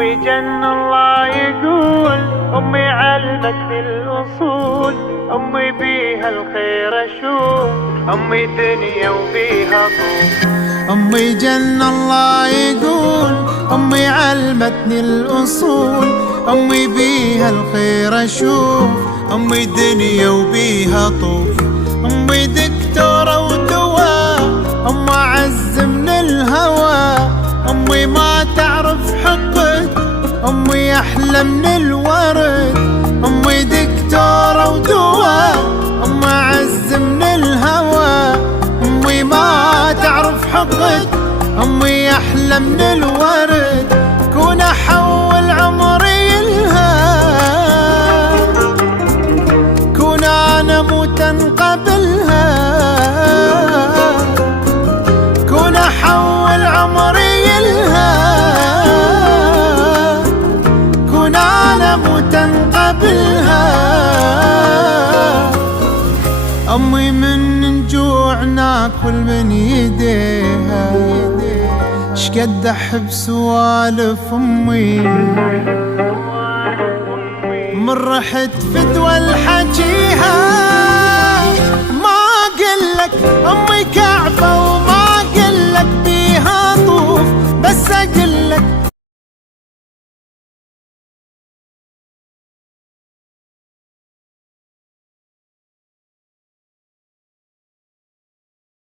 أمي جن الله يقول، أمي علمتني الأصول، أمي بيها الخير أشوف، أمي دنيا وبيها طول. أمي جن الله يقول، أمي علمتني الأصول، أمي بيها الخير أشوف، أمي دنيا وبيها طوف. أمي دكتورة ودواء، أمي أعز من الهوى، أمي ما تعرف حقد، أمي أحلى من الورد. أمي دكتورة ودواء، أمي أعز من الهوى، أمي ما تعرف حقد، أمي أحلى من الورد. كون أحول عمري لها، كون أنا موتا قبلها، كون أحول عمري لها، كون أنا موتا قبلها. أمي من جوع ناكل من يديها، شقد أحب سوالف أمي، من رحت فدوى الحجيها. ما أقلك أمي